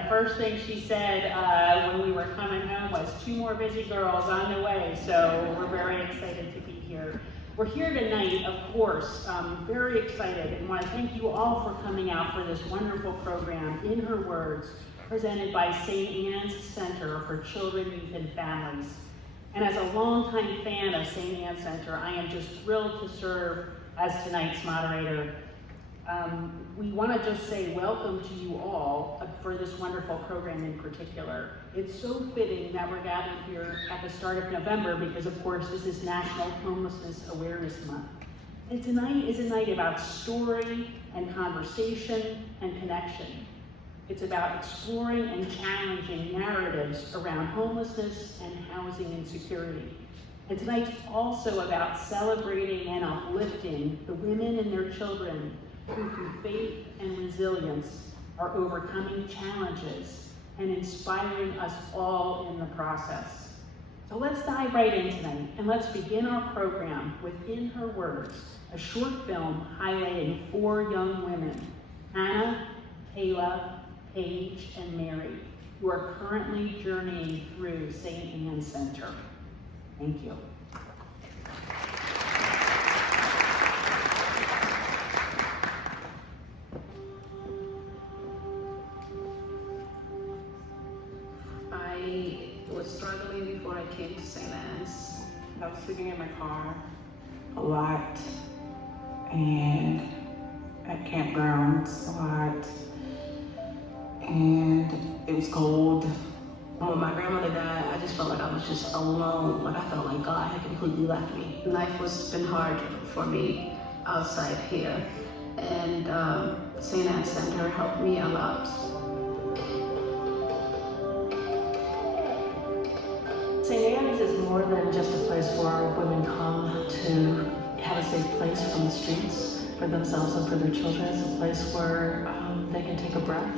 the first thing she said when we were coming home was 2 more busy girls on the way, so we're very excited to be here. We're here tonight, of course, very excited, and want to thank you all for coming out for this wonderful program, In Her Words, presented by St. Anne's Center for Children, Youth, and Families. And as a longtime fan of St. Anne's Center, I am just thrilled to serve as tonight's moderator. We want to just say welcome to you all for this wonderful program in particular. It's so fitting that we're gathered here at the start of November because, of course, this is National Homelessness Awareness Month. And tonight is a night about story and conversation and connection. It's about exploring and challenging narratives around homelessness and housing insecurity. And tonight's also about celebrating and uplifting the women and their children who, through faith and resilience, are overcoming challenges and inspiring us all in the process. So let's dive right in tonight, and let's begin our program with In Her Words, a short film highlighting 4 young women, Hannah, Kayla, Paige, and Mary, who are currently journeying through St. Anne's Center. Thank you. I was struggling before I came to St. Anne's. I was sitting in my car a lot, and at campgrounds a lot, and it was cold. When my grandmother died, I just felt like I was just alone. Like I felt like God had completely left me. Life was been hard for me outside here, and St. Anne's Center helped me a lot. St. Anne's is more than just a place where women come to have a safe place from the streets for themselves and for their children. It's a place where they can take a breath,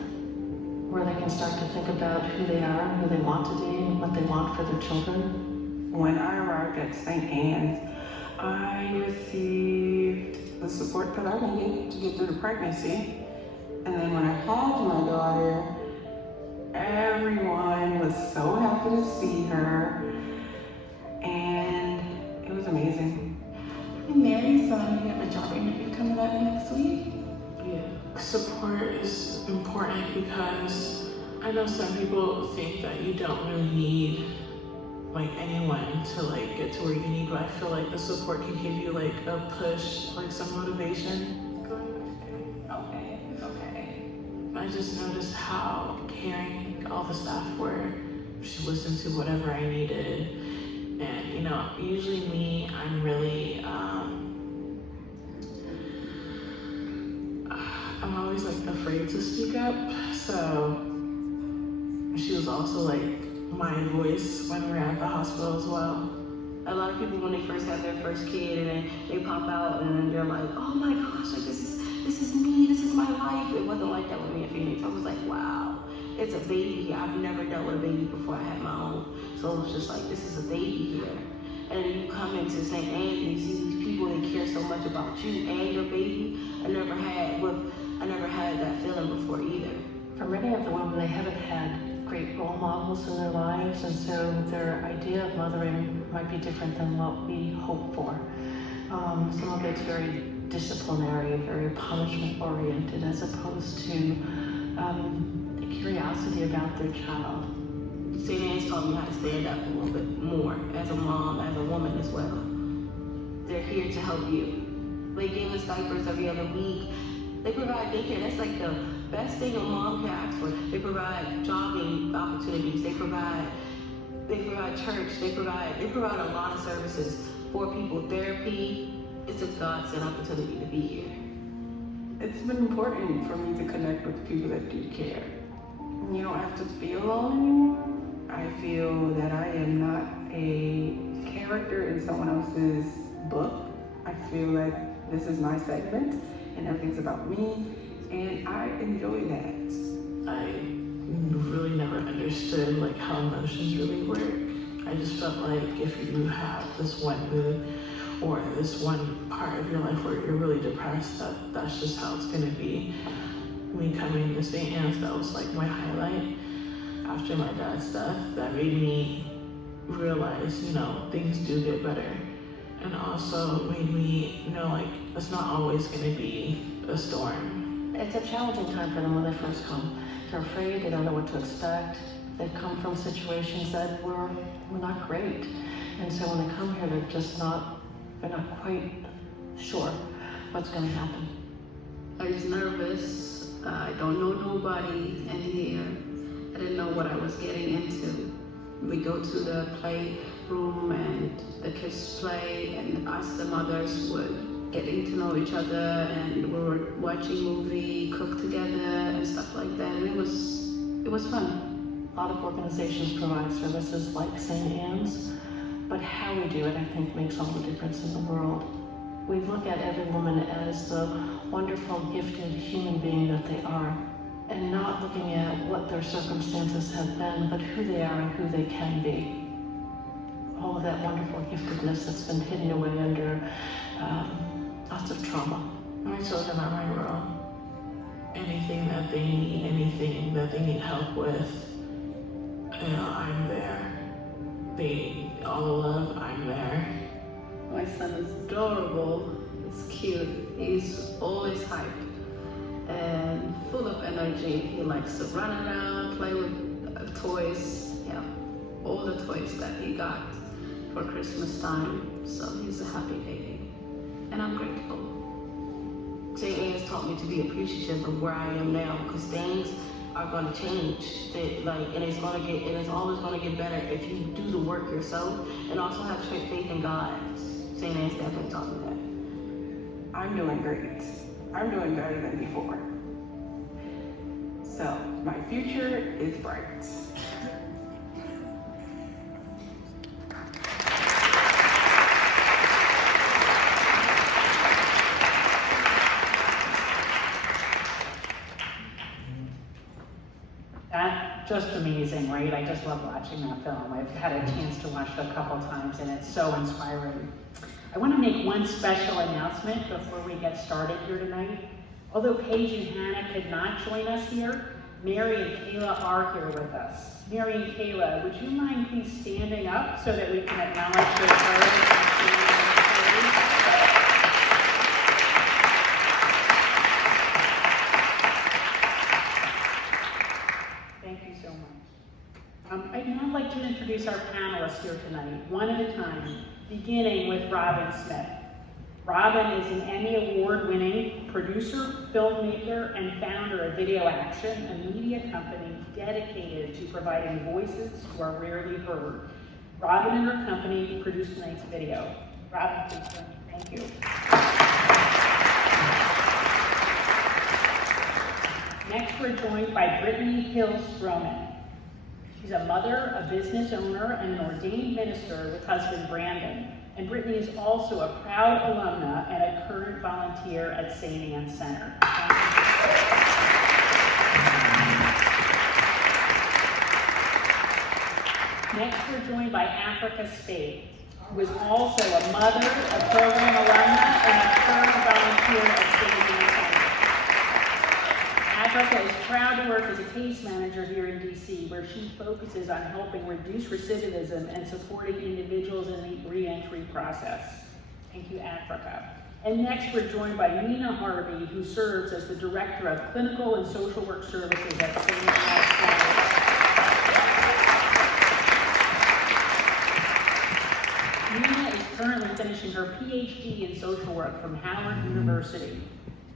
where they can start to think about who they are and who they want to be and what they want for their children. When I arrived at St. Anne's, I received the support that I needed to get through the pregnancy. And then when I had my daughter, everyone was so happy to see her, and it was amazing. Hey Mary, so you have a job interview coming up next week? Yeah, support is important because I know some people think that you don't really need like anyone to like get to where you need, but I feel like the support can give you like a push, like some motivation. Okay. I just noticed how caring all the staff were. She listened to whatever I needed. And you know, usually me, I'm really, I'm always like afraid to speak up. So she was also like my voice when we were at the hospital as well. A lot of people, when they first have their first kid and then they pop out and then they're like, oh my gosh, like this is me, this is my life. It wasn't like that with me at Phoenix. I was like, wow, it's a baby here. I've never dealt with a baby before I had my own. So it was just like, this is a baby here. And then you come into St. Anne's and you see these people that care so much about you and your baby. I never had that feeling before either. For many of the women, they haven't had great role models in their lives, and so their idea of mothering might be different than what we hope for. Some of it's very disciplinary, very punishment-oriented, as opposed to curiosity about their child. St. Anne's taught me how to stand up a little bit more as a mom, as a woman as well. They're here to help you. They give us diapers every other week. They provide daycare. That's like the best thing a mom can ask for. They provide jogging opportunities. They provide church. They provide a lot of services for people. Therapy. It's a godsend opportunity to be here. It's been important for me to connect with people that do care. You don't have to feel alone anymore. I feel that I am not a character in someone else's book. I feel like this is my segment and everything's about me, and I enjoy that. I really never understood like how emotions really work. I just felt like if you have this one mood or this one part of your life where you're really depressed, that's just how it's gonna be. me coming to St. Anne's, that was like my highlight after my dad's death. That made me realize, you know, things do get better. And also made me know, like, it's not always gonna be a storm. It's a challenging time for them when they first come. They're afraid, they don't know what to expect. They've come from situations that were not great. And so when they come here, they're not quite sure what's gonna happen. I was nervous. I don't know nobody in here. I didn't know what I was getting into. We go to the playroom and the kids play, and us, the mothers, would getting to know each other, and we were watching movie, cook together, and stuff like that. And it was fun. A lot of organizations provide services like St. Anne's, but how we do it, I think, makes all the difference in the world. We look at every woman as the wonderful, gifted human being that they are, and not looking at what their circumstances have been, but who they are and who they can be. All of that wonderful giftedness that's been hidden away under lots of trauma. My children are my world. Anything that they need, anything that they need help with, you know, I'm there. All the love, I'm there. My son is adorable. He's cute. He's always hype and full of energy. He likes to run around, play with toys. Yeah, all the toys that he got for Christmas time. So he's a happy baby, and I'm grateful. St. Anne's taught me to be appreciative of where I am now, because things are going to change. And it's always going to get better if you do the work yourself and also have faith in God. St. Anne's definitely taught me that. I'm doing great. I'm doing better than before. So my future is bright. That's just amazing, right? I just love watching that film. I've had a chance to watch it a couple times, and it's so inspiring. I want to make one special announcement before we get started here tonight. Although Paige and Hannah could not join us here, Mary and Kayla are here with us. Mary and Kayla, would you mind please standing up so that we can acknowledge their service? Thank you so much. I'd now like to introduce our panelists here tonight, one at a time, beginning with Robin Smith. Robin is an Emmy Award-winning producer, filmmaker, and founder of Video Action, a media company dedicated to providing voices who are rarely heard. Robin and her company produced tonight's video. Robin, please join me. Thank you. Next, we're joined by Brittany Hill-Stroman. She's a mother, a business owner, and an ordained minister with husband Brandon. And Brittany is also a proud alumna and a current volunteer at St. Anne's Center. Next, we're joined by Africa Spade, who is also a mother, a program alumna, and a current volunteer at St. Anne's Center. Africa is proud to work as a case manager here in DC, where she focuses on helping reduce recidivism and supporting individuals in the re-entry process. Thank you, Africa. And next, we're joined by Nina Harvey, who serves as the Director of Clinical and Social Work Services at St. Anne's Center. Nina is currently finishing her PhD in social work from Howard University.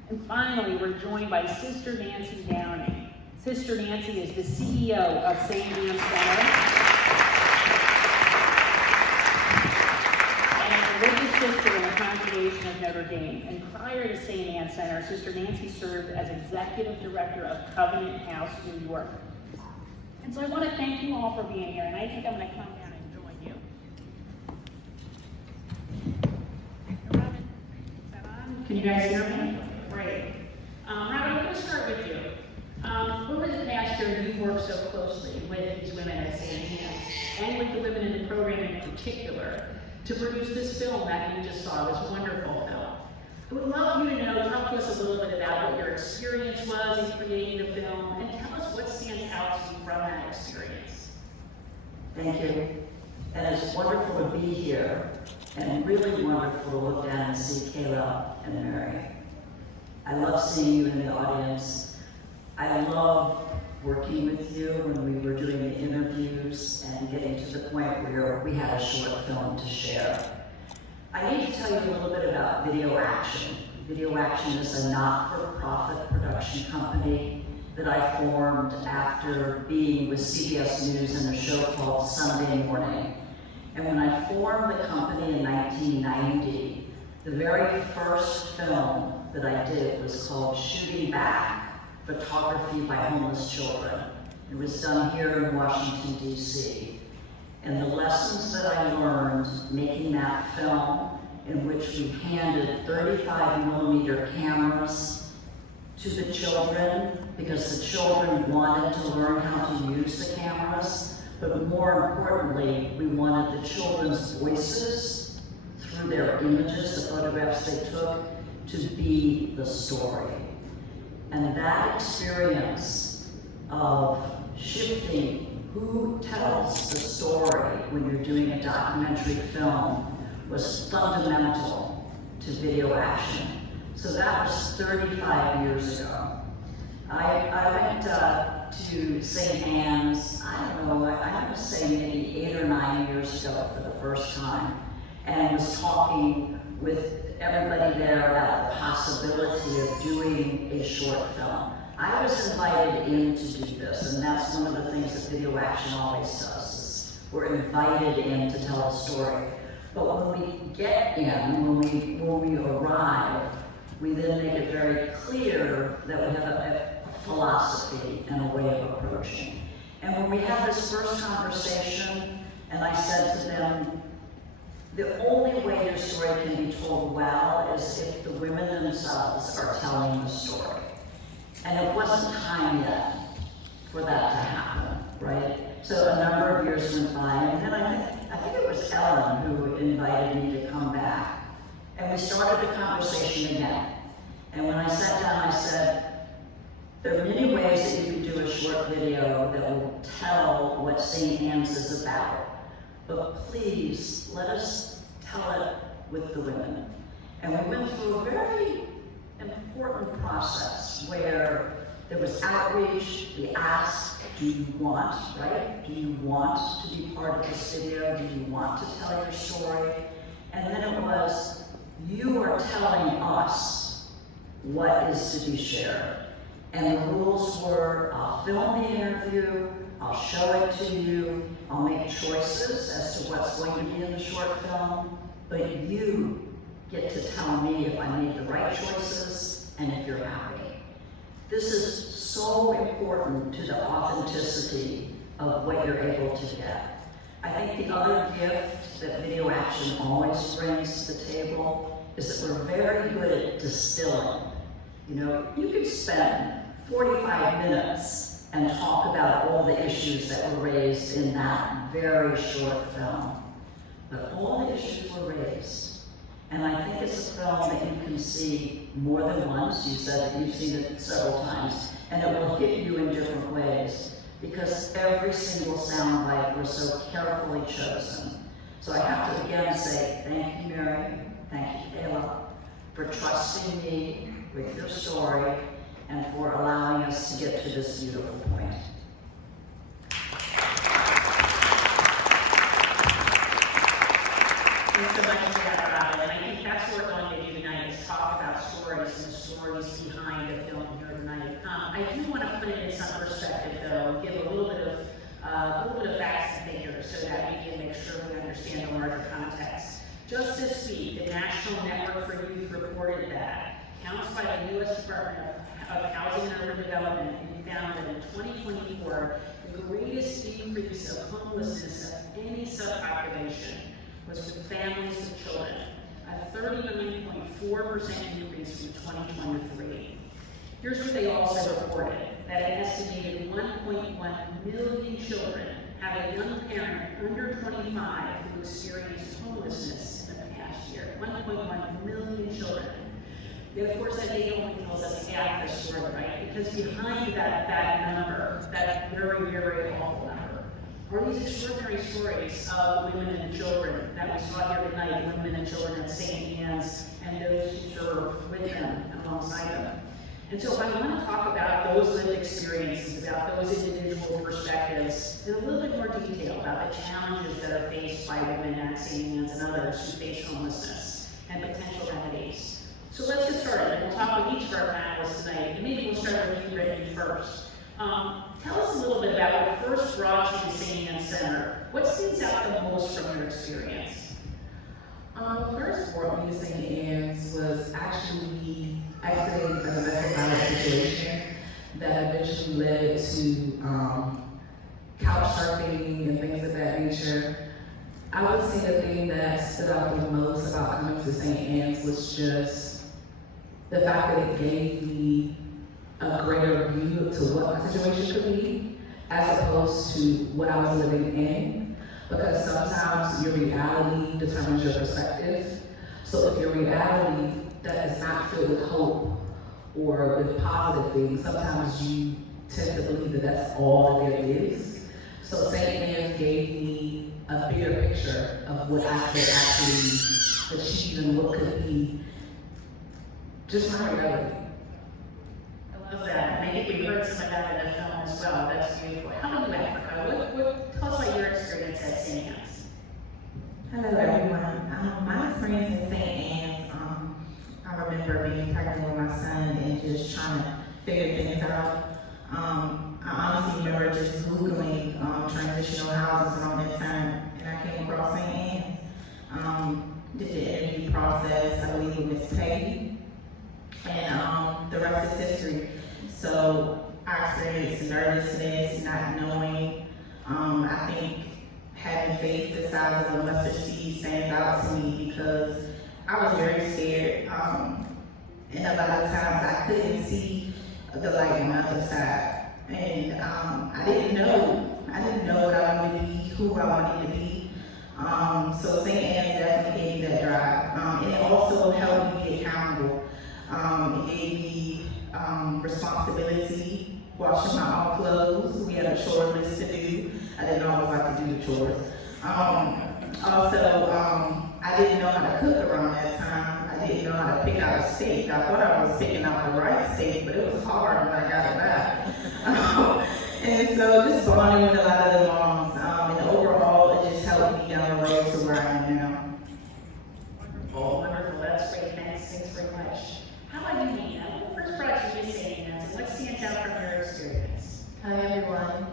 And finally, we're joined by Sister Nancy Downing. Sister Nancy is the CEO of St. Anne's Center and a religious sister in the Congregation of Notre Dame. And prior to St. Anne's Center, Sister Nancy served as Executive Director of Covenant House, New York. And so I want to thank you all for being here, and I think I'm going to come down and join you. Robin, is that on? Can you guys hear me? Great. Robin, I'm going to start with you. Over the past year, you've worked so closely with these women at St. Anne's and with the women in the program in particular to produce this film that you just saw, this wonderful film. I would love you to know, talk to us a little bit about what your experience was in creating the film, and tell us what stands out to you from that experience. Thank you. And it's wonderful to be here, and really wonderful to look down and see Kayla and Mary. I love seeing you in the audience. I love working with you when we were doing the interviews and getting to the point where we had a short film to share. I need to tell you a little bit about Video Action. Video Action is a not-for-profit production company that I formed after being with CBS News in a show called Sunday Morning. And when I formed the company in 1990, the very first film that I did was called Shooting Back: Photography by Homeless Children. It was done here in Washington, D.C. And the lessons that I learned making that film, in which we handed 35mm cameras to the children because the children wanted to learn how to use the cameras, but more importantly, we wanted the children's voices through their images, the photographs they took, to be the story. And that experience of shifting who tells the story when you're doing a documentary film was fundamental to Video Action. So that was 35 years ago. I went to St. Anne's, I don't know, I'm gonna say maybe 8 or 9 years ago for the first time, and was talking with everybody there about the possibility of doing a short film. I was invited in to do this, and that's one of the things that Video Action always does, is we're invited in to tell a story. But when we get in, when we arrive, we then make it very clear that we have a philosophy and a way of approaching. And when we had this first conversation, and I said to them, the only way your story can be told well is if the women themselves are telling the story. And it wasn't time yet for that to happen, right? So a number of years went by, and then I think it was Ellen who invited me to come back. And we started the conversation again. And when I sat down, I said, there are many ways that you can do a short video that will tell what St. Anne's is about. But please, let us tell it with the women. And we went through a very important process where there was outreach. We asked, do you want, right? Do you want to be part of this video? Do you want to tell your story? And then it was, you are telling us what is to be shared. And the rules were, I'll film the interview, I'll show it to you, I'll make choices as to what's going to be in the short film, but you get to tell me if I made the right choices and if you're happy. This is so important to the authenticity of what you're able to get. I think the other gift that Video Action always brings to the table is that we're very good at distilling. You know, you could spend 45 minutes and talk about all the issues that were raised in that very short film. But all the issues were raised. And I think it's a film that you can see more than once. You said that you've seen it several times, and it will hit you in different ways because every single soundbite was so carefully chosen. So I have to again say thank you, Mary, thank you, Kayla, for trusting me with your story and for allowing us to get to this beautiful point. Thanks so much for that, Robin. And I think that's what we're going to do tonight, is talk about stories and the stories behind the film here tonight. I do want to put it in some perspective, though, give a little bit of facts and figures so that we can make sure we understand the larger context. Just this week, the National Network for Youth reported that counts by the U.S. Department of Housing and Urban Development found that in 2024, the greatest increase of homelessness of any subpopulation was with families with children, a 39.4% increase from 2023. Here's what they also reported, that an estimated 1.1 million children have a young parent under 25 who experienced homelessness in the past year. 1.1 million children. of course, that data only tells us half the story, right? Because behind that number, that very, very awful number, are these extraordinary stories of women and children that we saw here tonight, women and children at St. Anne's, and those who serve with them, alongside them. And so I want to talk about those lived experiences, about those individual perspectives, in a little bit more detail about the challenges that are faced by women at St. Anne's and others who face homelessness and potential remedies. So let's get started, and we'll talk with each of our panelists tonight, and maybe we'll start with you, Brittany, first. Tell us a little bit about what first brought you to St. Anne's Center. What stands out the most from your experience? What first brought me to St. Anne's was actually isolating a domestic violence situation that eventually led to couch surfing and things of that nature. I would say the thing that stood out the most about coming to St. Anne's was just the fact that it gave me a greater view to what my situation could be, as opposed to what I was living in. Because sometimes your reality determines your perspective. So if your reality that is not filled with hope or with positive things, sometimes you tend to believe that that's all that there is. So St. Anne's gave me a bigger picture of what I could actually achieve and what could be just my reality. I love that. And I think we heard some of that in the film as well. That's beautiful. How about you, Africa? Tell us about your experience at St. Anne's. Hello everyone. My experience in St. Anne's, I remember being pregnant with my son and just trying to figure things out. I honestly remember just Googling transitional houses around that time, and I came across St. Anne's. Did the interview process, I believe with Miss Peggy, and the rest is history. So I experienced nervousness, not knowing. I think having faith the size of a mustard seed stands out to me because I was very scared. And a lot of times I couldn't see the light on the other side. And I didn't know what I wanted to be, who I wanted to be. So St. Anne's definitely gave me that drive. And it also helped me be accountable. It gave me responsibility, washing my own clothes. We had a chore list to do. I didn't always like to do the chores. I didn't know how to cook around that time. I didn't know how to pick out a steak. I thought I was picking out the right steak, but it was hard when I got it back. And so just bonding with a lot of the moms. And overall, it just helped me down the road to where I am now. Wonderful. That's great. Thanks very much. How about you, Nina? What first brought you to St. Anne's, and what stands out from your experience? Hi everyone.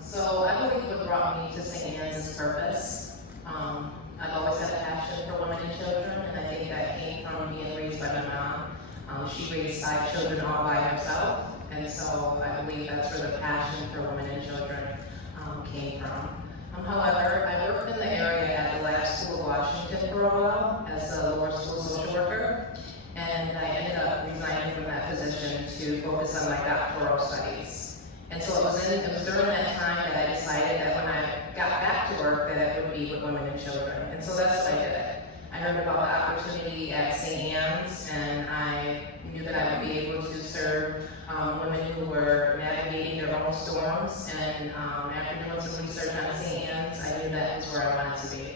So I believe what brought me to St. Anne's is purpose. I've always had a passion for women and children, and I think that came from being raised by my mom. She raised 5 children all by herself, and so I believe that's where the passion for women and children came from. However, I worked in the area at the Lab School of Washington for a while as a lower school social worker, and I ended up resigning from that position to focus on my doctoral studies. And so it was during that time that I decided that when I got back to work that it would be with women and children. And so that's what I did. I heard about the opportunity at St. Anne's, and I knew that I would be able to serve women who were navigating their own storms. And after doing some research on St. Anne's, I knew that was where I wanted to be.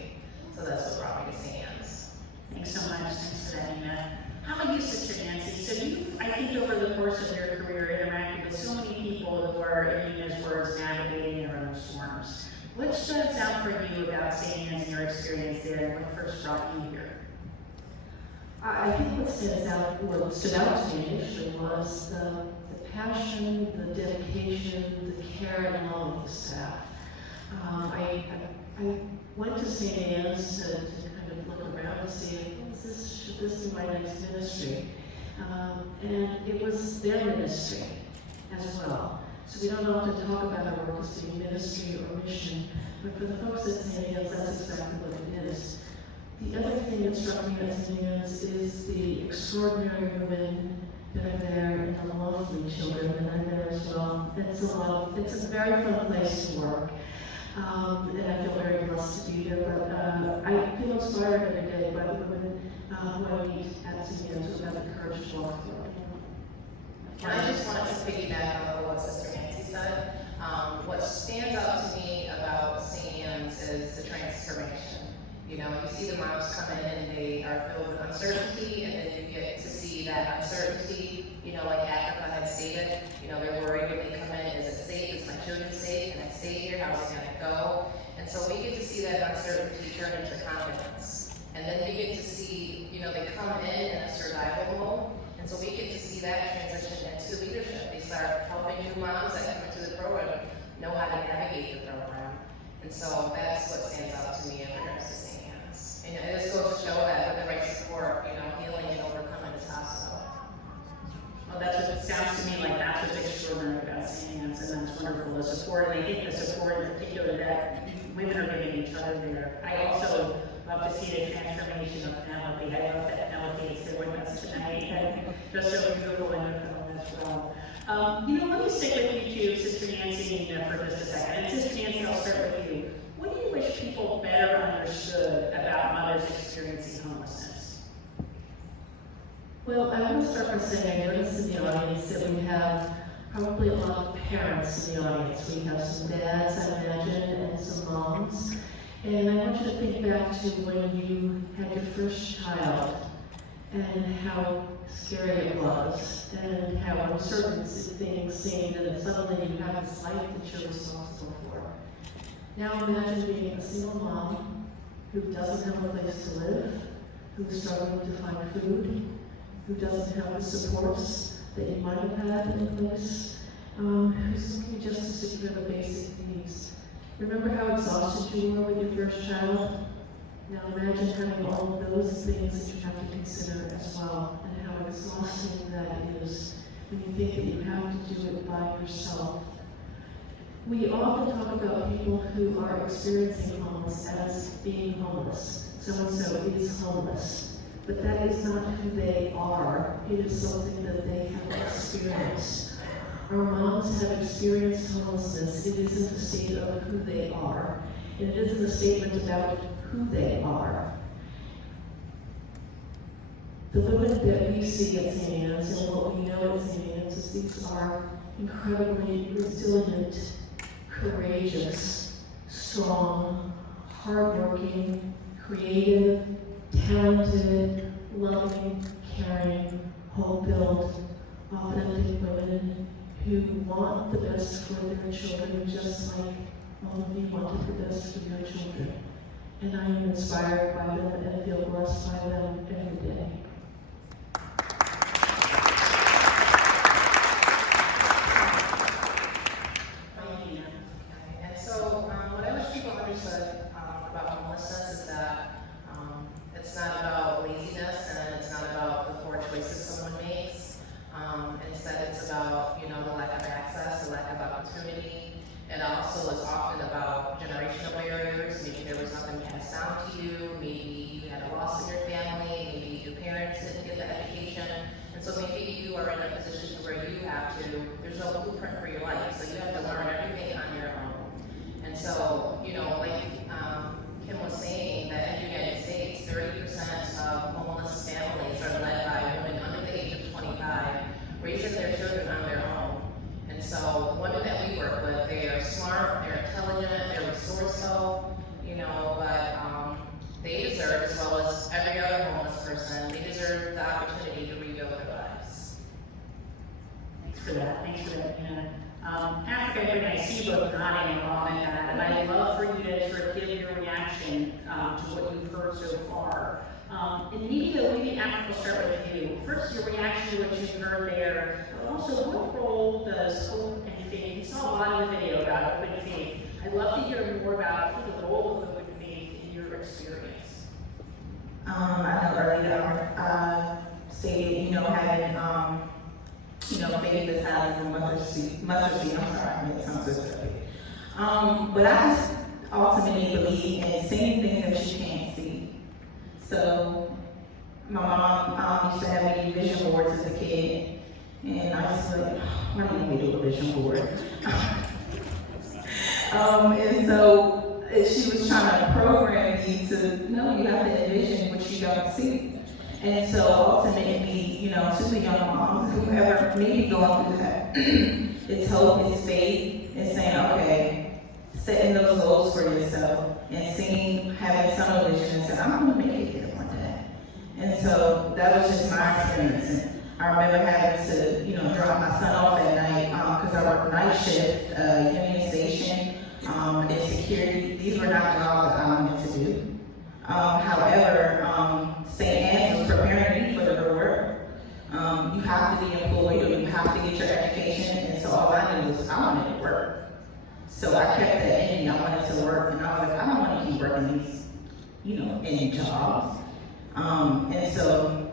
So that's what brought me to St. Anne's. Thanks so much. Thanks for that, Nina. How about you, Sister Nancy? So you, I think over the course of your career, interacted with so many people who are, in Nina's words, navigating their own storms. What stands out for you about St. Anne's and your experience there, and what first brought you here? I think what stood out to me initially was the passion, the dedication, the care and love of the staff. I went to St. Anne's to kind of look around and see, should this be my next ministry? And it was their ministry as well. So we don't often talk about our work as being ministry or mission, but for the folks at St. Anne's, that's exactly what it is. The other thing that struck me at St. Anne's is the extraordinary women that are there and the lovely children that are there as well. It's a very fun place to work. and I feel very blessed to be here. But I feel inspired every day by the women who I meet at St. Anne's who have the courage to walk through it. And I just wanted to piggyback on what Sister Nancy said. What stands out to me about St. Anne's is the transformation. You know, you see the moms come in and they are filled with uncertainty, and then you get to see that uncertainty, you know, like Africa had stated, you know, they're worried when they come in, is it safe, is my children safe, can I stay here, how's it gonna go? And so we get to see that uncertainty turn into confidence. And then we get to see, you know, they come in a survival mode, and so we get to see that transition into leadership. They start helping new moms that come into the program know how to navigate the program. And so that's what stands out to me in regards to St. Anne's. And it just goes to show that with the right support, you know, healing and overcoming is possible. Well, that's what it sounds to me like. That's what's extraordinary about St. Anne's, and that's wonderful. The support, and I think the support in particular that women are giving each other there. I also love to see the transformation of Penelope. I love that Penelope is here with us tonight, and just so beautiful in the film as well. You know, let me stick with you too, Sister Nancy, for just a second. And Sister Nancy, I'll start with you. What do you wish people better understood about mothers experiencing homelessness? Well, I want to start by saying I noticed in the audience that we have probably a lot of parents in the audience. We have some dads, I imagine, and some moms. And I want you to think back to when you had your first child and how scary it was and how uncertain things seemed, and then suddenly you have this life that you're responsible for. Now imagine being a single mom who doesn't have a place to live, who's struggling to find food, who doesn't have the supports that you might have had in place, who's looking just to secure the basic needs. Remember how exhausted you were with your first child? Now imagine having all of those things that you have to consider as well, and how exhausting that is when you think that you have to do it by yourself. We often talk about people who are experiencing homeless as being homeless. So-and-so is homeless. But that is not who they are. It is something that they have experienced. Our moms have experienced homelessness. It isn't a state of who they are. And it isn't a statement about who they are. The women that we see at St. Anne's and what we know at St. Anne's is these are incredibly resilient, courageous, strong, hardworking, creative, talented, loving, caring, hope-filled, authentic women who want the best for their children, just like all of you wanted the best for your children. And I am inspired by them and feel blessed by them every day. And so, what I wish people understood about homelessness is that it's not about laziness and it's not about the poor choices someone makes. Instead, it's about, you know, the lack of access, the lack of opportunity. It also is often about generational barriers. Maybe there was something passed down to you. Maybe you had a loss in your family. Maybe your parents didn't get the education. And so maybe you are in a position to where you have to, there's no blueprint for your life. So you have to learn everything on your own. And so, you know, like Kim was saying, that in the United States, 30% of homeless families are led by women under the age of 25, raising their children on their own. And so the women that we work with, they are smart, they're intelligent, they're resourceful, you know, but they deserve, as well as every other homeless person, they deserve the opportunity to rebuild their lives. Thanks for that. Nina. Africa, everybody, I see you both nodding along with that, and I'd love for you to sort of give your reaction to what you've heard so far. And maybe Africa will start with you. First, your reaction to what you've heard there, but also what role does hope and faith? We saw a lot in the video about hope and faith. I'd love to hear more about the role of hope and faith in your experience. I know earlier stated, you know, having, you know, faith the size of a mustard seed. I'm sorry, I made it sound so stupid. But I just ultimately believe in seeing things that you can't see. So my mom used to have me do vision boards as a kid, and I was like, why do you want me to do a vision board? And so trying to program you to, no, you have to envision what you don't see. And so ultimately, you know, to the young moms, whoever may be going through that, it's hope, it's faith, it's saying, okay, setting those goals for yourself and seeing, having tunnel vision and saying, I'm gonna make it here one day. And so that was just my experience. And I remember having to, you know, drop my son off at night, because I worked night shift, Union Station, and security. These were not jobs that I wanted to do. However, St. Anne's was preparing me for the real world. You have to be employed or you have to get your education, and so all I knew was I wanted to work. So I kept that in me, I wanted to work, and I was like, I don't want to keep working these, you know, any jobs. And so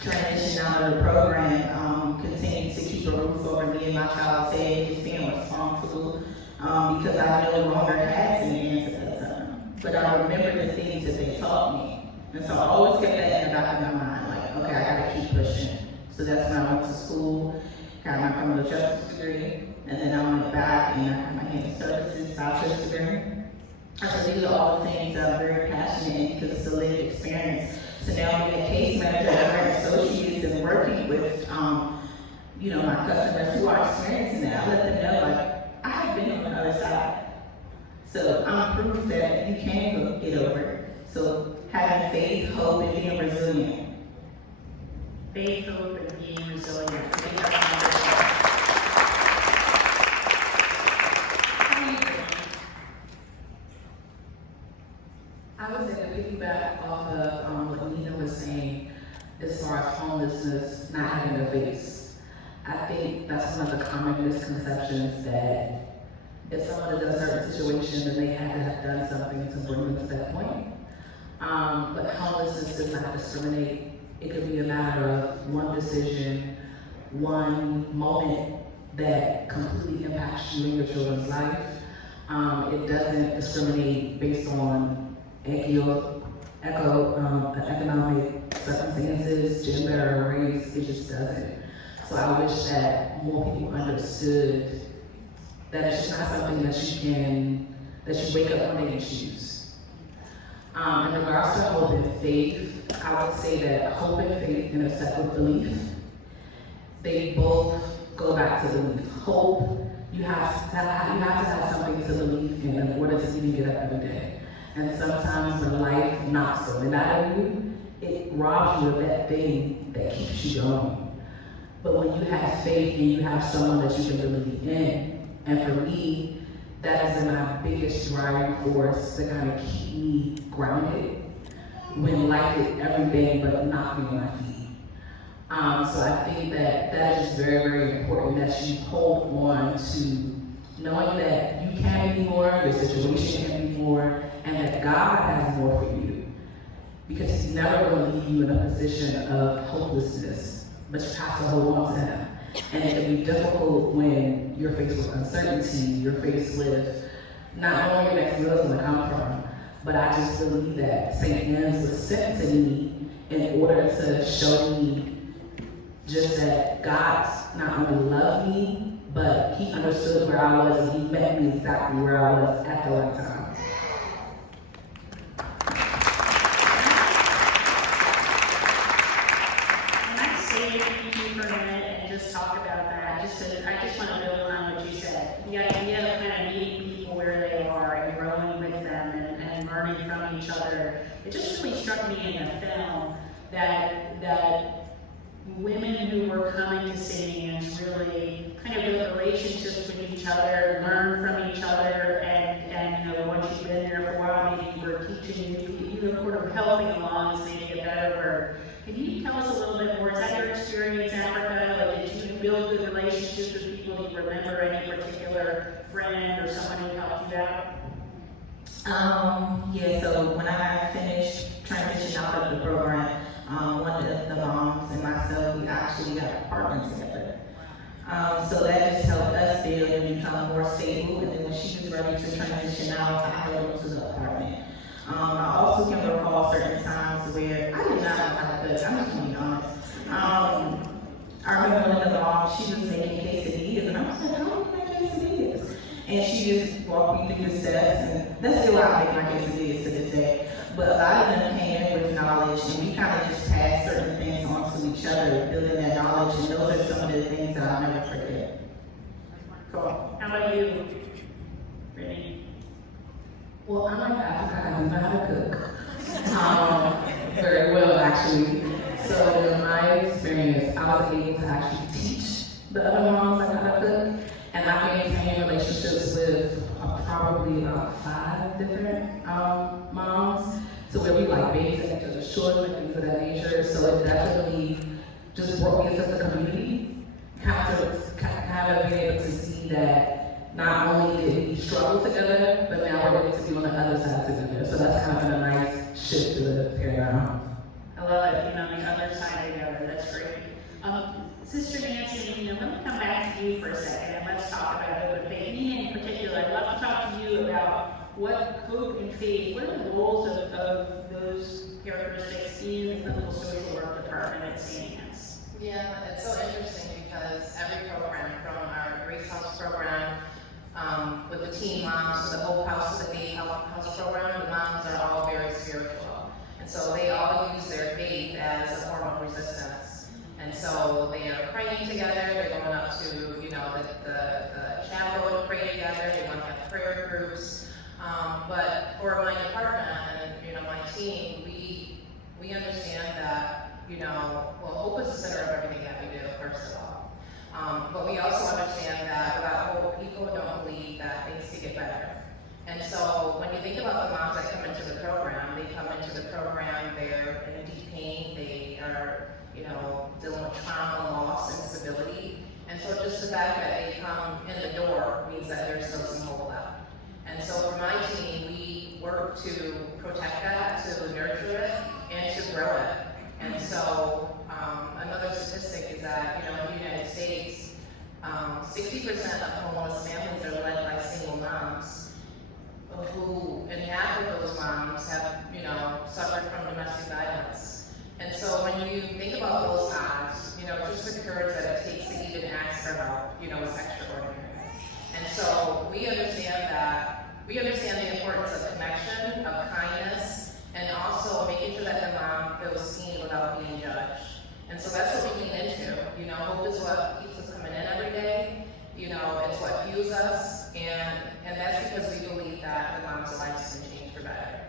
transitioning out of the program, continued to keep a roof over me and my child's head, just being responsible, because I no longer had St. Anne's at that time. But I remember the things that they taught me. And so I always kept that in the back of my mind, like, okay, I gotta keep pushing. So that's when I went to school, got my criminal justice degree, and then I went back and I got my human services bachelor's degree. And so these are all the things that I'm very passionate in because it's a lived experience. So now being a case manager and associates and working with, you know, my customers who are experiencing that, I let them know, like, I have been on the other side. So I'm proof that you can get over it. So having faith, hope, and being resilient. Faith, hope, and being resilient. I was going to piggyback off of what Nina was saying as far as homelessness not having a face. I think that's one of the common misconceptions that if someone is in a certain situation, then they had to have done something to bring them to that point. But homelessness does not discriminate. It could be a matter of one decision, one moment that completely impacts you and your children's life. It doesn't discriminate based on economic circumstances, gender, or race. It just doesn't. So I wish that more people understood that it's just not something that you wake up one day and choose. In regards to hope and faith, I would say that hope and faith intersect with belief. They both go back to belief. Hope, you have to have something to believe in order to even get up every day. And sometimes when life knocks the wind out of you, it robs you of that thing that keeps you going. But when you have faith and you have someone that you can believe in, and for me, that has been my biggest driving force to kind of keep me grounded when life is everything but knock me on my feet. So I think that is just very, very important that you hold on to knowing that you can be more, your situation can be more, and that God has more for you. Because He's never going to leave you in a position of hopelessness, but you have to hold on to Him. And it can be difficult when you're faced with uncertainty, you're faced with not knowing where your next meal is going to come from. But I just believe that St. Anne's was sent to me in order to show me just that God not only loved me, but He understood where I was and He met me exactly where I was at the right time. Talk about that. I just want to build on what you said. The idea of kind of meeting people where they are and growing with them and learning from each other. It just really struck me in the film that women who were coming to St. Anne's really kind of built relationships with each other, learn from each other, and you know, once you've been there for a while, maybe you were teaching you sort of helping along is maybe a better word. Can you tell us a little bit more? Is that your experience in Africa? Like, did you build good relationships with people? Do you remember any particular friend or someone who helped you out? Yeah, so when I finished transitioning out of the program, one of the moms and myself, we actually got a partner together. So that just helped us build and become more stable. And then when she was ready to transition out, I held to the apartment. I also can recall certain times where I did not know how to cook. I'm just going to be honest. I remember one of the moms, she was making quesadillas, and I was like, how do you make quesadillas? And she just walked me through the steps, and that's still how I make my quesadillas to this day. But a lot of them came in with knowledge, and we kind of just passed certain things on to each other, building that knowledge, and those are some of the things that I'll never forget. Cool. How about you, Brittany? Well, I'm like Africa, I do know how to cook. Very well, actually. So in my experience, I was able to actually teach the other moms like how to cook. And I maintained relationships with probably about 5 different moms. So where we like babysat each other's children and things of that nature. So it definitely just brought me into the community. Kind of being able to see that not only did we struggle together, but now we're able to be on the other side together. So that's kind of been a nice shift to the paradigm. I love it, being on the other side together, that's great. Sister Nancy, let me come back to you for a second and let's talk about open faith. Me in particular, I'd love to talk to you about what hope and faith, what are the goals of those characteristics in the clinical social work department at St. Anne's? Yeah, it's so interesting because every program, from our Grace House program, with the teen moms to the Hope House to the Faith House program, the moms are all very spiritual. And so they all use their faith as a form of resistance. And so they are praying together, they're going up to, the chapel to pray together, they want to have prayer groups. But for my department and, my team, we understand that, hope is the center of everything that we do, first of all. But we also understand that without hope, people don't believe that things can get better. And so when you think about the moms that come into the program, they come into the program, they're in deep pain, they are, dealing with trauma, loss, instability. And so just the fact that they come in the door means that there's still some hope left. And so for my team, we work to protect that, to nurture it, and to grow it. And so another statistic is that, in the United States, 60% of homeless families are led by single moms, and half of those moms have, suffered from domestic violence. And so when you think about those odds, just the courage that it takes to even ask for help, is extraordinary. And so we understand the importance of connection, of kindness, and also making sure that the mom feels seen without being judged. And so that's what we lean into. Hope is what keeps us coming in every day. It's what fuels us, and that's because we believe that the mom's lives can change for better.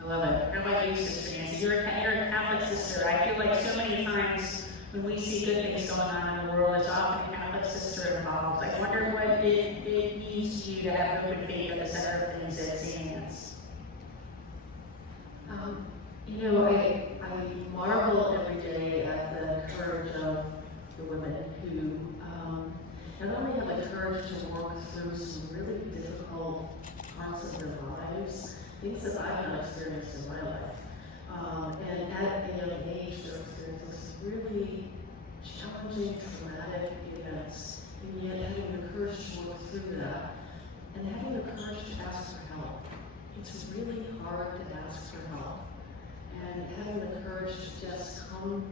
I love it. How about you, Sister Nancy? You're a Catholic sister. I feel like so many times when we see good things going on in the world, there's often a Catholic sister involved. I wonder what it means to you to have hope and faith at the center of things at St. Anne's. I marvel every day at the courage of the women who not only have the courage to work through some really difficult parts of their lives, things that I've not experienced in my life, and at a young age they're experiencing some really challenging, traumatic events, and yet having the courage to work through that, and having the courage to ask for help. It's really hard to ask for help. And having the courage to just come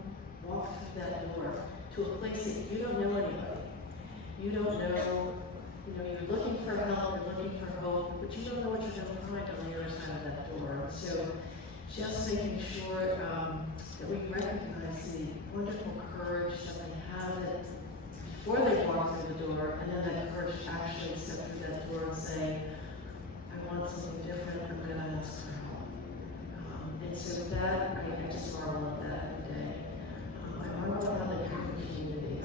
walk through that door to a place that you don't know anybody. You don't know, you're looking for help, you're looking for hope, but you don't know what you're going to find on the other side of that door. So just making sure that we recognize the wonderful courage that they have before they walk through the door, and then that courage to actually step through that door and say, I want something different, I'm going to ask for help. And so with that, I just marvel at that every day. I marvel at how they come to community.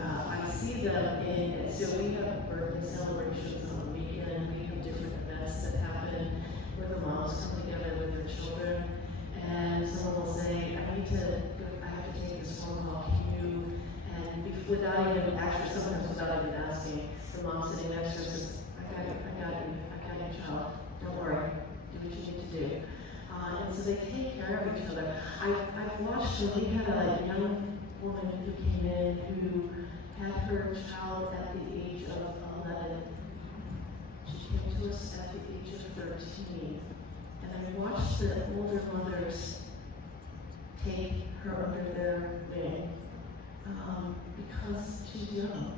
I see them so we have birthday celebrations on the weekend, we have different events that happen where the moms come together with their children, and someone will say, I have to take this phone call, can you, and without even, actually sometimes without even asking, the mom sitting next to her says, I got you, child, don't worry, do what you need to do. And so they take care of each other. I've watched them. We had a young woman who came in who had her child at the age of 11. She came to us at the age of 13. And I watched the older mothers take her under their wing because she's young.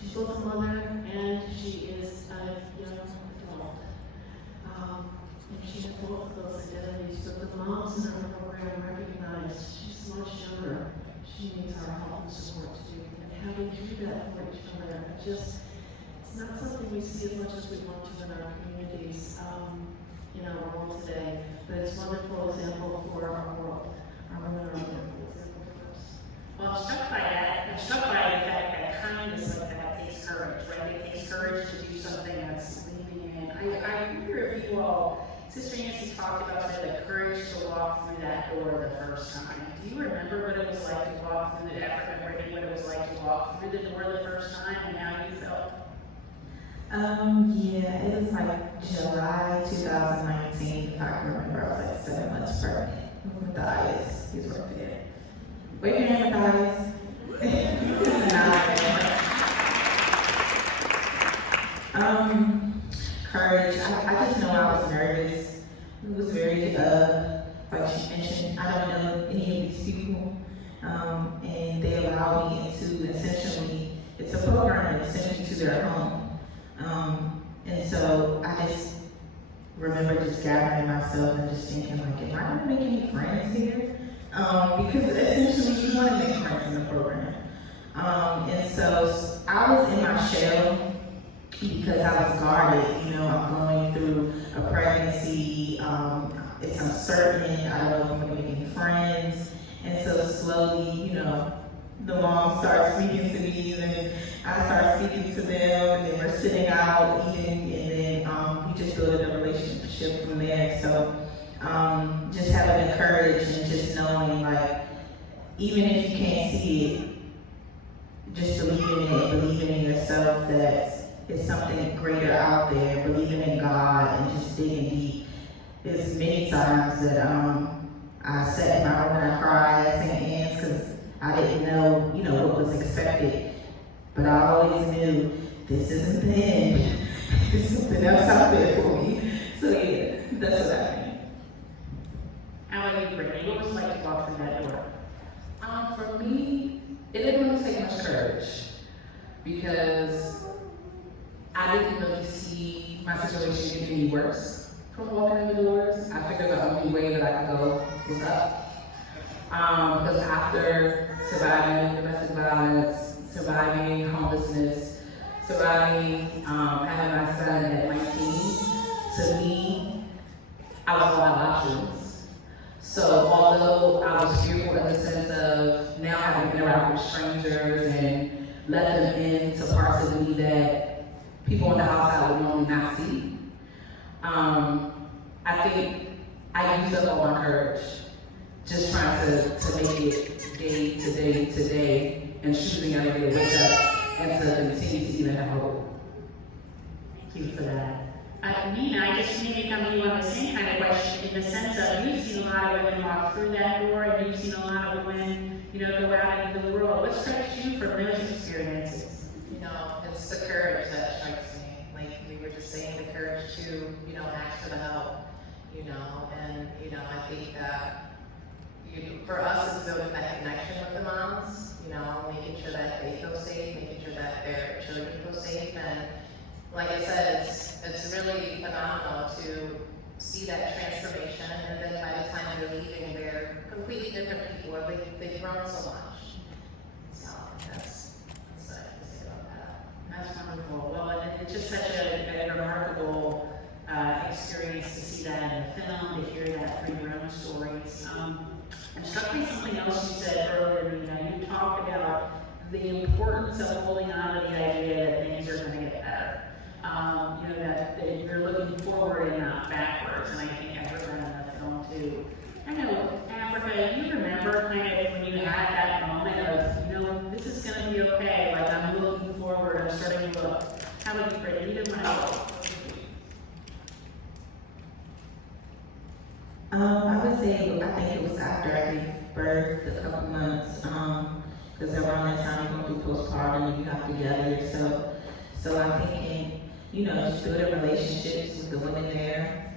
She's both a mother and she is a young adult. And she has both of those identities, but the moms in our program recognize she's much younger. She needs our help and support too. And how we do that for each other, it's not something we see as much as we want to in our communities, in our world today. But it's a wonderful example for our world. Our women are a wonderful example for us. Well, I'm struck by that. I'm struck by the fact that kindness like that takes courage, right? It takes courage to do something that's leaving in. I wonder if you all, Sister Nancy talked about the courage to walk through that door the first time. Do you remember what it was like to walk through the African American, what it was like to walk through the door the first time and how you felt? Yeah, it was like July 2019, if I can remember. I was like 7 months pregnant. Matthias, he's right there. Wave your hand, Matthias. Courage. I just know I was nervous. It was very, like she mentioned, I don't know any of these people. And they allowed me to essentially, it's a program that sent me to their home. And so I just remember just gathering myself and just thinking like, am I gonna make any friends here? Because essentially you wanna make friends in the program. And so I was in my shell because I was guarded, I'm going through a pregnancy, it's uncertain, I don't know if I'm gonna make any friends. And so slowly, the mom starts speaking to me, and then I start speaking to them, and then we're sitting out eating, and then we just build a relationship from there. So just having the courage and just knowing, like, even if you can't see it, just believing in it, believing in yourself, that it's something greater out there, believing in God, and just digging deep. There's many times that I sat in my room and I cried at St. Anne's because I didn't know, what was expected. But I always knew this isn't the end. There's something else out there for me. So yeah, that's what I mean. How about you, Brittany? What was it like to walk through that door? For me, it didn't really take much courage because I didn't really see my situation getting any worse from walking in the doors. I figured the only way that I could go was up. Because after surviving domestic violence, surviving homelessness, surviving having my son at 19, to me, I was all out of options. So although I was fearful in the sense of now having to interact with strangers and let them into parts of me that people on the outside would normally not see, I think I used up all my courage. Just trying to make it day to day to day and choosing every day to wake up and to continue to even have hope. Thank you for that. Nina, I just maybe come to you on the same kind of question in the sense of you've seen a lot of women walk through that door and you've seen a lot of women, go out into the world. What strikes you from those experiences? It's the courage that strikes me. Like we were just saying, the courage to, ask for the help, and, I think that for us, it's building that connection with the moms, making sure that they feel safe, making sure that their children feel safe. And like I said, it's really phenomenal to see that transformation. And then by the time they're leaving, they're completely different people. They've grown so much. So that's what I have to say about that. That's wonderful. Well, and it's just such a remarkable experience to see that in the film, to hear that through your own stories. I'm struck by something else you said earlier, Nina. You talked about the importance of holding on to the idea that things are going to get better. That you're looking forward and not backwards, and I think I heard that in the film too. I know, Africa, do you remember kind of when you had that moment of, this is going to be okay, like I'm looking forward, I'm starting to look. How about you, Brittany? You didn't want to I would say, I think it was after I gave birth, a couple months, because around that time you're going through postpartum and you have to gather yourself. So I'm thinking, just building relationships with the women there,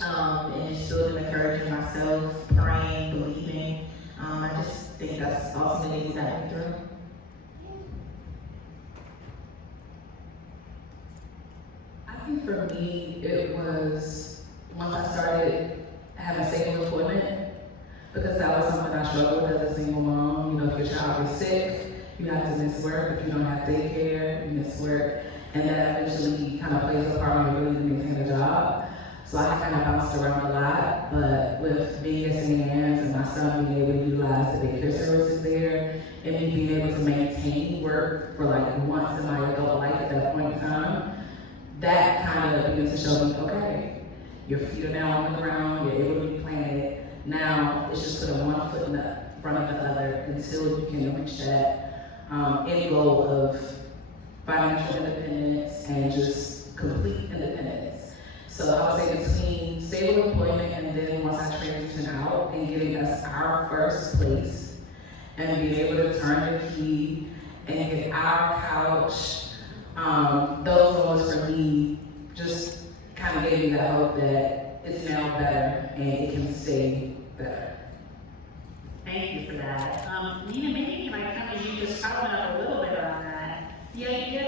and just building the courage in myself, praying, believing. I just think that's ultimately what got me through. think for me, it was once I started having stable employment, because that was something I struggled with as a single mom. You know, if your child is sick, you have to miss work. If you don't have daycare, you miss work. And that eventually kind of plays a part in your ability to maintain a job. So I kind of bounced around a lot, but with being at St. Anne's and my son being able to utilize the daycare services there, and me being able to maintain work for like once in my adult life at that point in time, that kind of began to show me, okay, your feet are now on the ground, you're able to be planted. Now it's just putting one foot in the front of the other until you can reach that end goal of financial independence and just complete independence. So I would say between stable employment and then once I transition out and getting us our first place and being able to turn the key and get our couch, those moments for me just kind of gave me that hope that it's now better and it can stay better. Thank you for that. Nina, maybe can I come to you just comment up a little bit on that? The idea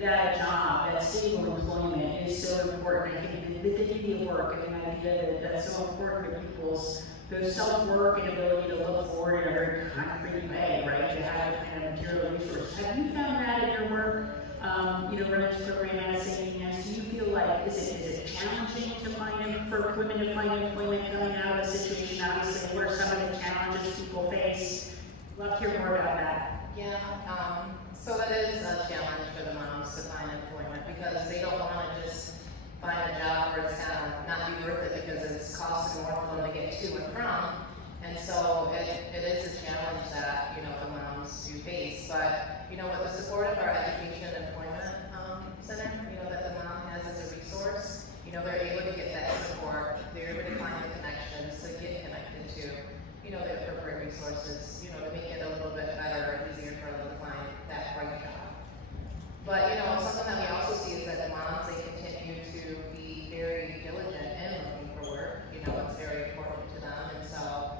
that a job, that stable employment is so important. I think the dignity of work and the idea that that's so important to people's both self-work and ability to look forward in a very concrete way, right? To have a kind of material resource. Have you found that in your work? Running this program at St. Anne's, do you feel like, is it challenging to for women to find employment coming out of the situation? Obviously, what are some of the challenges people face? Love to hear more about that. Yeah, so that is a challenge for the moms to find employment because they don't want to just find a job where it's kind of not be worth it because it's costing more for them to get to and from. And so it is a challenge that, the moms do face. But, with the support of our Education and Employment Center, that the mom has as a resource, they're able to get that support. They're able to find the connections to get connected to, the appropriate resources, to make it a little bit better or easier for them to find that right job. But, something that we also see is that the moms, they continue to be very diligent in looking for work. It's very important to them. And so,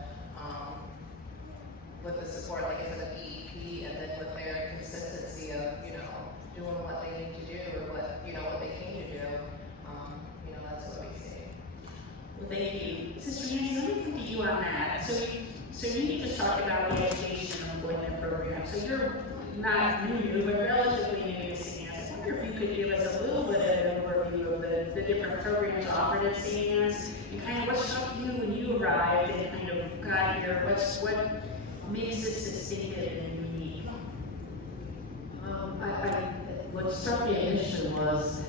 with the support, like I said, of EEP, and then with their consistency of, doing what they need to do or what they came to do, that's what we see. Well, thank you. Sister Nancy, let me come to you on that. So you just talked about the education and employment program. So you're not new, but relatively new to St. Anne's. I wonder if you could give us a little bit of an overview of the different programs offered at St. Anne's and kind of what struck you when you arrived and kind of got here. What makes this distinctive and unique? What struck me initially was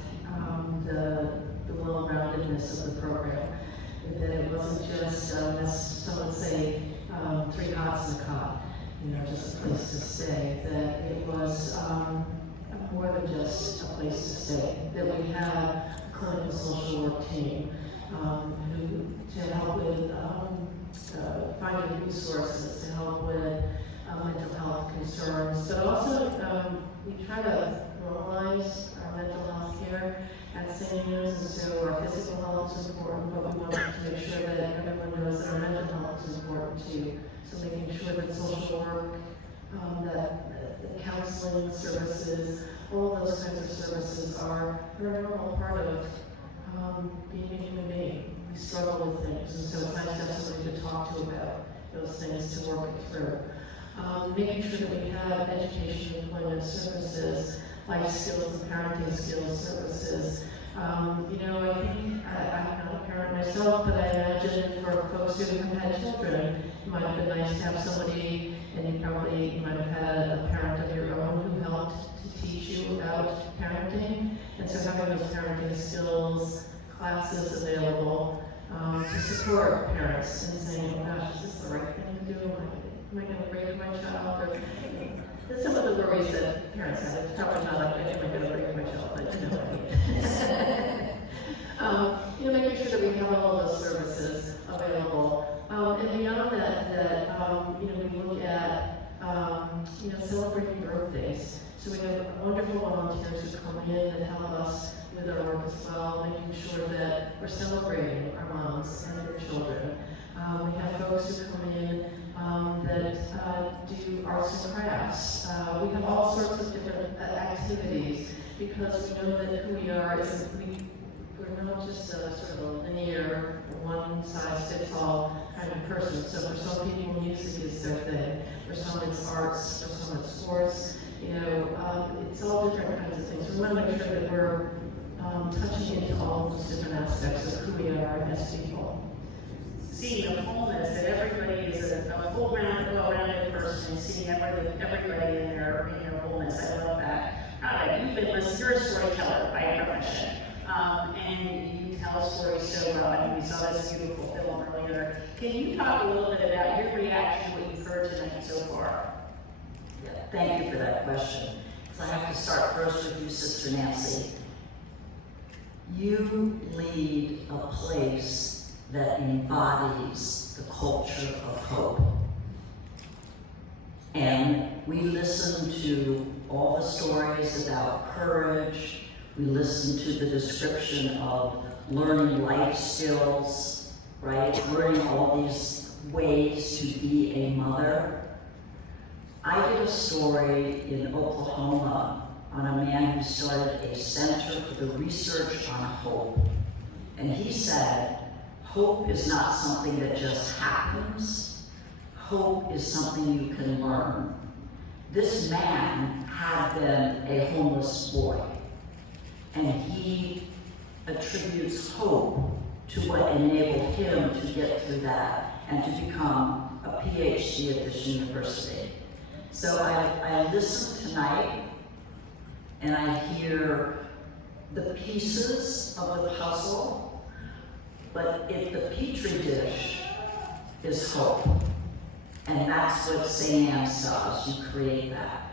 the well-roundedness of the program. That it wasn't just, as some would say, 3 hots and a cot, just a place to stay. That it was more than just a place to stay. That we had a clinical social work team to help with finding resources, to help with mental health concerns, but also we try to normalize our mental health care at St. Anne's, and so our physical health is important, but we want to make sure that everyone knows that our mental health is important too. So making sure that social work, that counseling services, all of those kinds of services are a normal part of being a human being. We struggle with things, and so it's nice to have somebody to talk to about those things, to work it through. Making sure that we have education and employment services, life skills and parenting skills services. I think I'm not a parent myself, but I imagine for folks who have had children, it might have been nice to have somebody, and you might have had a parent of your own who helped to teach you about parenting. And so having those parenting skills classes available to support parents in saying, oh gosh, is this the right thing to do? Am I going to break my child? Or some of the worries that parents have. It's probably not like, am I going to break my child? But making sure that we have all of those services available. And beyond that, we look at, celebrating birthdays. So we have wonderful volunteers who come in and help us with our work as well, making sure that we're celebrating our moms and their children. We have folks who come in that do arts and crafts. We have all sorts of different activities. because we know that who we are is, we're not just a sort of a linear, one-size-fits-all kind of person. So for some people, music is their thing. For some, it's arts. For some, it's sports. It's all different kinds of things. We want to make sure that we're touching into all of those different aspects of who we are as people. Seeing the fullness, that everybody is a full well-rounded person, and seeing everybody in their wholeness. I love that. You've been listening, you're a storyteller by profession, and you tell stories so well. I mean, we saw this beautiful film earlier. Can you talk a little bit about your reaction to what you've heard tonight so far? Yeah, thank you for that question. So I have to start first with you, Sister Nancy. You lead a place that embodies the culture of hope. And we listen to all the stories about courage. We listen to the description of learning life skills, right? Learning all these ways to be a mother. I did a story in Oklahoma on a man who started a center for the research on hope. And he said, hope is not something that just happens. Hope is something you can learn. This man had been a homeless boy, and he attributes hope to what enabled him to get through that and to become a PhD at this university. So I listened tonight, and I hear the pieces of the puzzle, but if the petri dish is hope, and that's what St. Anne's does, you create that.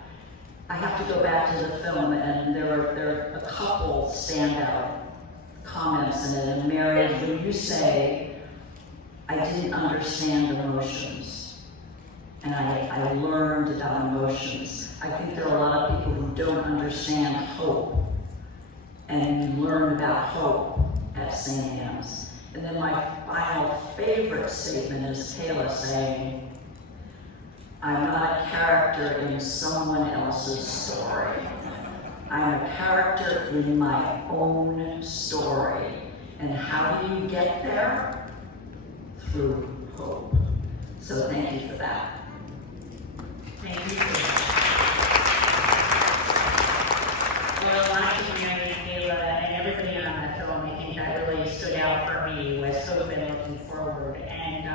I have to go back to the film, and there are a couple standout comments in it. And Mary, when you say, I didn't understand emotions, and I learned about emotions. I think there are a lot of people who don't understand hope, and you learn about hope at St. Anne's. And then my final favorite statement is Kayla saying, I'm not a character in someone else's story. I'm a character in my own story. And how do you get there? Through hope. So thank you for that. Thank you. Well, watching Mary, Kayla, and everybody on that film, I think that really stood out for me was hope and looking forward. And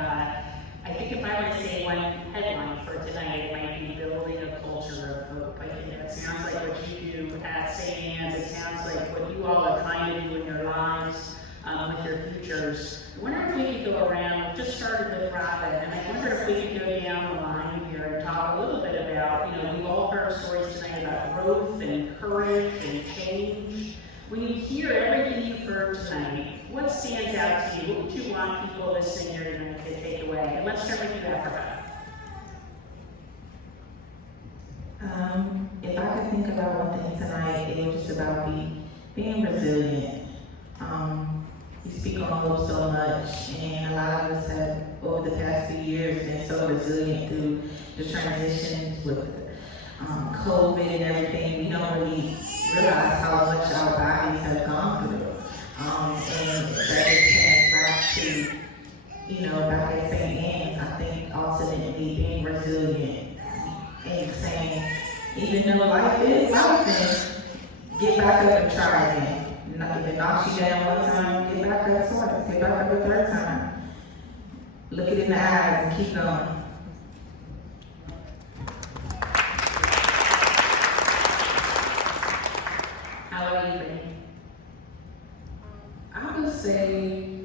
I think if I were to say one headline for tonight, it might be building a culture of hope. I think that sounds like what you do at St. Anne's. It sounds like what you all are trying to do in your lives, with your futures. I wonder if we could go around, we just started with Robin, and I wonder if we could go down the line here and talk a little bit about, we've all heard stories tonight about growth and courage and change. When you hear everything you've heard tonight, what stands out to you? What would you want people listening here tonight to take away? And let's start with you, Africa. If I could think about one thing tonight, it was just about being resilient. You speak on hope so much, and a lot of us have, over the past few years, been so resilient through the transitions with COVID and everything. We don't really realize how much our bodies have gone through. And that just came back to, back at St. Anne's, I think ultimately being resilient and saying, even though life is life, get back up and try again. If it knocks you down one time, get back up twice, get back up a third time. Look it in the eyes and keep going. How are you, Brittany? I would say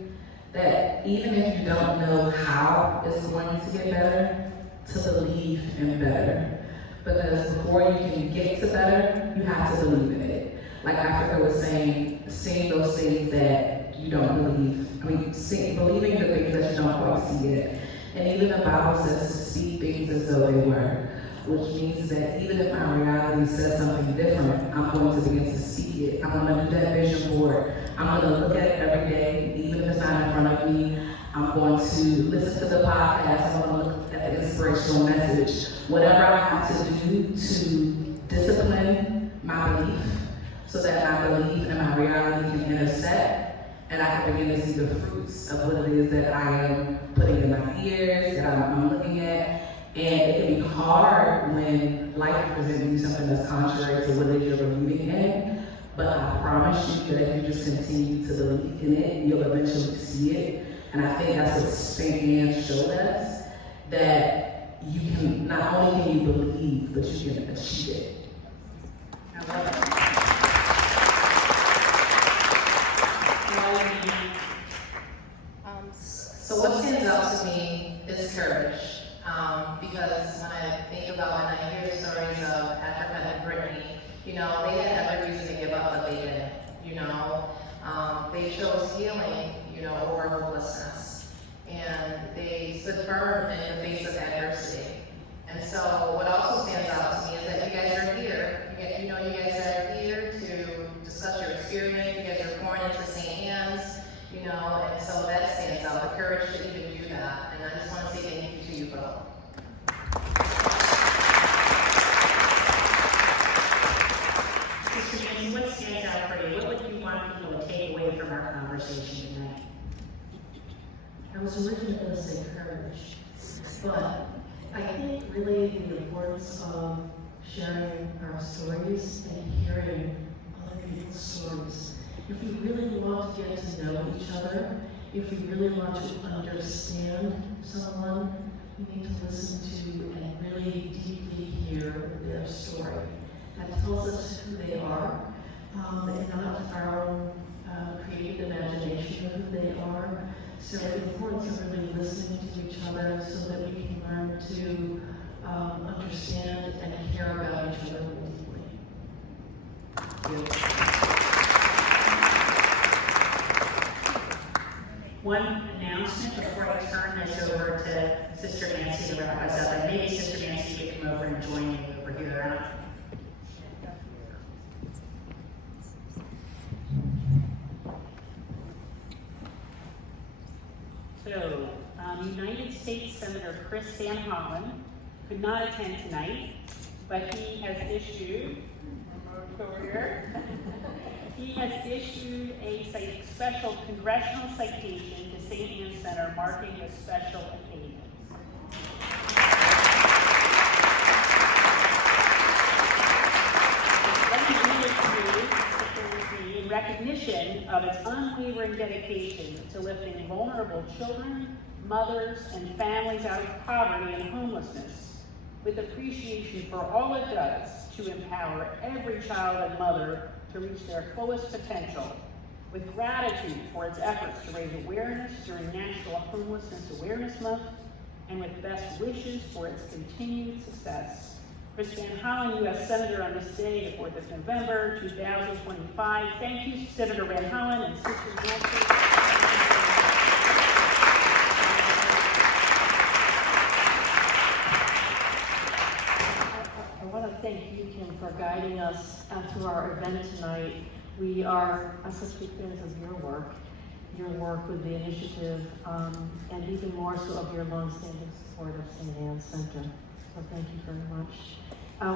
that even if you don't know how it's going to get better, to believe in better. Because before you can get to better, you have to believe in it. Like Africa was saying, seeing those things that you don't believe. Believing the things that you don't quite see yet. And even the Bible says to speak things as though they were, which means that even if my reality says something different, I'm going to begin to speak it. I'm going to do that vision board. I'm going to look at it every day, even if it's not in front of me. I'm going to listen to the podcast. I'm going to look at the inspirational message. Whatever I have to do to discipline my belief, so that my belief and my reality can intersect, and I can begin to see the fruits of what it is that I am putting in my ears, that I'm looking at. And it can be hard when life presents you something that's contrary to what it is you're believing in. But I promise you that if you just continue to believe in it, you'll eventually see it. And I think that's what St. Anne showed us, that you can, not only can you believe, but you can achieve it. I love it. So what stands out to me is courage. Because when I think about and I hear the stories of Africa and Brittany, you know, they had every reason to give up, but they didn't. You know, they chose healing, you know, over hopelessness, and they stood firm in the face of adversity. And so, what also stands out to me is that you guys are here. You guys are here to discuss your experience. You guys are pouring into St. Anne's, you know, and so that stands out. The courage to even do that, and I just want to say thank you to you both. Sister Nancy, what stands out for you? What would you want people to take away from our conversation tonight? I was originally going to say courage, but I think really the importance of sharing our stories and hearing other people's stories. If we really want to get to know each other, if we really want to understand someone, we need to listen to and really deeply hear their story. That tells us who they are, and not our own creative imagination of who they are. So the importance of really listening to each other so that we can learn to understand and care about each other more deeply. One announcement before I turn this over to Sister Nancy to wrap us up, and maybe Sister Nancy could come over and join me over here. So, United States Senator Chris Van Hollen could not attend tonight, but he has issued, over here, he has issued a special congressional citation to St. Anne Center marking a special occasion. Let me read it to you in recognition of its unwavering dedication to lifting vulnerable children, mothers, and families out of poverty and homelessness, with appreciation for all it does to empower every child and mother to reach their fullest potential, with gratitude for its efforts to raise awareness during National Homelessness Awareness Month, and with best wishes for its continued success. Chris Van Hollen, U.S. Senator on this day, the 4th of November, 2025. Thank you, Senator Van Hollen and Sister Nancy. I want to thank you, Kim, for guiding us through our event tonight. We are such big fans of your work with the initiative, and even more so of your longstanding support of St. Anne's Center. So thank you very much.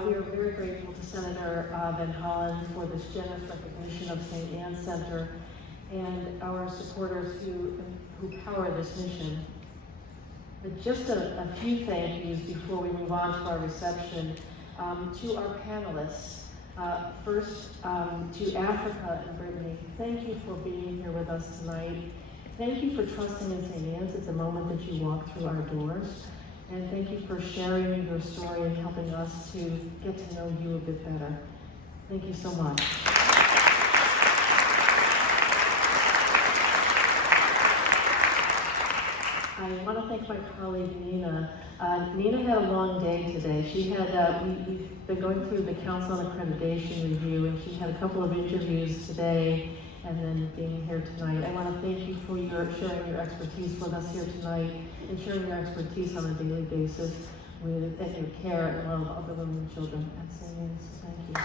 We are very grateful to Senator Van Hollen for this generous recognition of St. Anne's Center and our supporters who power this mission. But just a few thank yous before we move on to our reception. To our panelists, first to Africa and Brittany, thank you for being here with us tonight. Thank you for trusting in St. Anne's at the moment that you walk through our doors. And thank you for sharing your story and helping us to get to know you a bit better. Thank you so much. I want to thank my colleague Nina. Nina had a long day today. She had, we've been going through the Council on Accreditation review, and she had a couple of interviews today and then being here tonight. I want to thank you for sharing your expertise with us here tonight and sharing your expertise on a daily basis and your care and love of the women and children at St. Anne's. Thank you.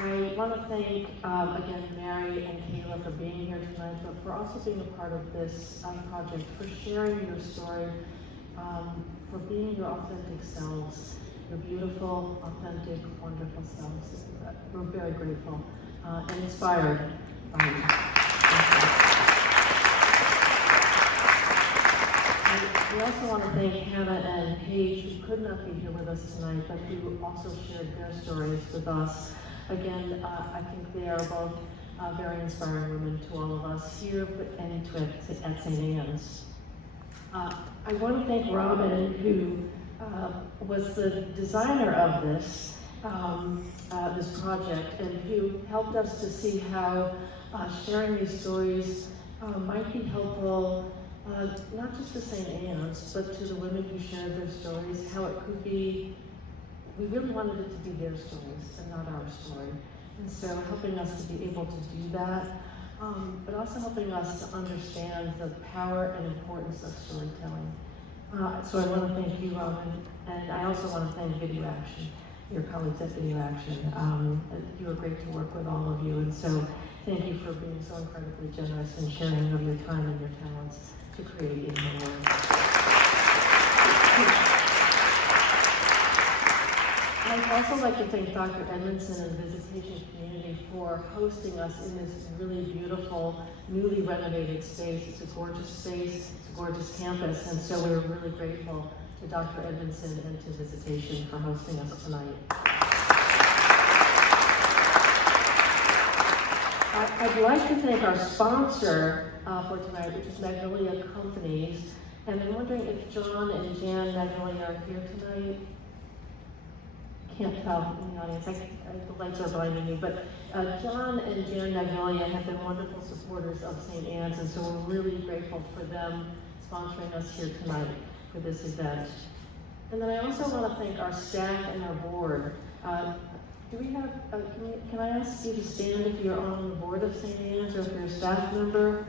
I want to thank, again, Mary and Kayla for being here tonight, but for also being a part of this project, for sharing your story, for being your authentic selves, your beautiful, authentic, wonderful selves. We're very grateful and inspired by you. We also want to thank Hannah and Paige, who could not be here with us tonight, but who also shared their stories with us. Again, I think they are both very inspiring women to all of us here and at St. Anne's. I want to thank Robin, who was the designer of this project, and who helped us to see how sharing these stories might be helpful, not just to St. Anne's, but to the women who shared their stories, how it could be, we really wanted it to be their stories and not our story. And so helping us to be able to do that, but also helping us to understand the power and importance of storytelling. So I want to thank you, Robin, and I also want to thank Video Action, your colleagues at Video Action. You were great to work with, all of you, and so thank you for being so incredibly generous and sharing of your time and your talents to create even more. I'd also like to thank Dr. Edmondson and the Visitation Community for hosting us in this really beautiful, newly renovated space. It's a gorgeous space, it's a gorgeous campus, and so we're really grateful to Dr. Edmondson and to Visitation for hosting us tonight. I'd like to thank our sponsor for tonight, which is Magnolia Companies, and I'm wondering if John and Jan Magnolia are here tonight. Can't tell in the audience, the lights are blinding me, but John and Jan Magnolia have been wonderful supporters of St. Anne's, and so we're really grateful for them sponsoring us here tonight for this event. And then I also want to thank our staff and our board. Do we have, can I ask you to stand if you're on the board of St. Anne's or if you're a staff member?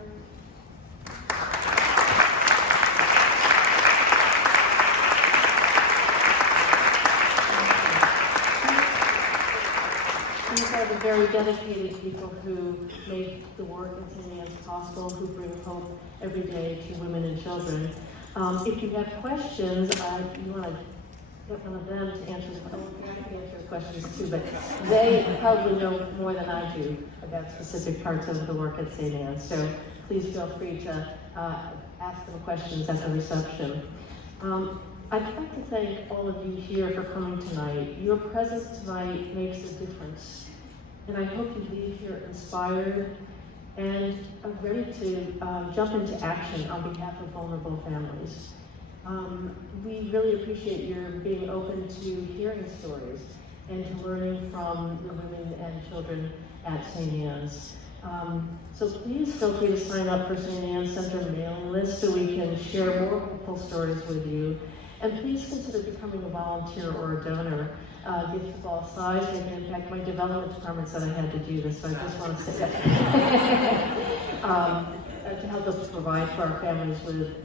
These are the very dedicated people who make the work at St. Anne's possible, who bring hope every day to women and children. If you have questions, you want to get one of them to answer the questions. I can answer the questions too, but they probably know more than I do about specific parts of the work at St. Anne's. So please feel free to ask them questions at the reception. I'd like to thank all of you here for coming tonight. Your presence tonight makes a difference. And I hope you leave here inspired and ready to jump into action on behalf of vulnerable families. We really appreciate your being open to hearing stories and to learning from the women and children at St. Anne's. So please feel free to sign up for St. Anne's Center mailing list so we can share more hopeful stories with you. And please consider becoming a volunteer or a donor. Gifts of all sizes, and in fact, my development department said I had to do this, so I just want to say that. To help us to provide for our families with,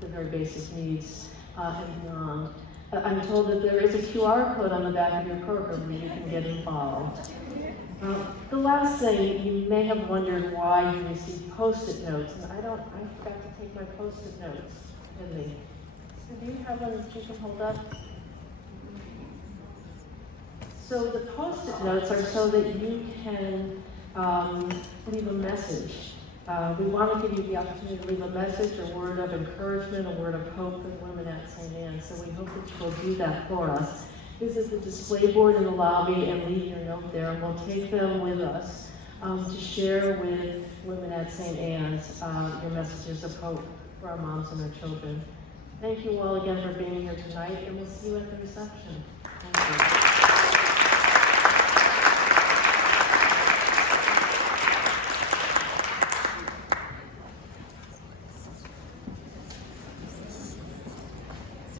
the very basic needs and beyond. I'm told that there is a QR code on the back of your program where you can get involved. The last thing, you may have wondered why you received Post-it notes, and I forgot to take my Post-it notes with me. So do you have one that you can hold up? So the Post-it notes are so that you can leave a message. We want to give you the opportunity to leave a message, a word of encouragement, a word of hope for the women at St. Anne's. So we hope that you will do that for us. Visit the display board in the lobby and leave your note there, and we'll take them with us to share with women at St. Anne's your messages of hope for our moms and our children. Thank you all again for being here tonight, and we'll see you at the reception.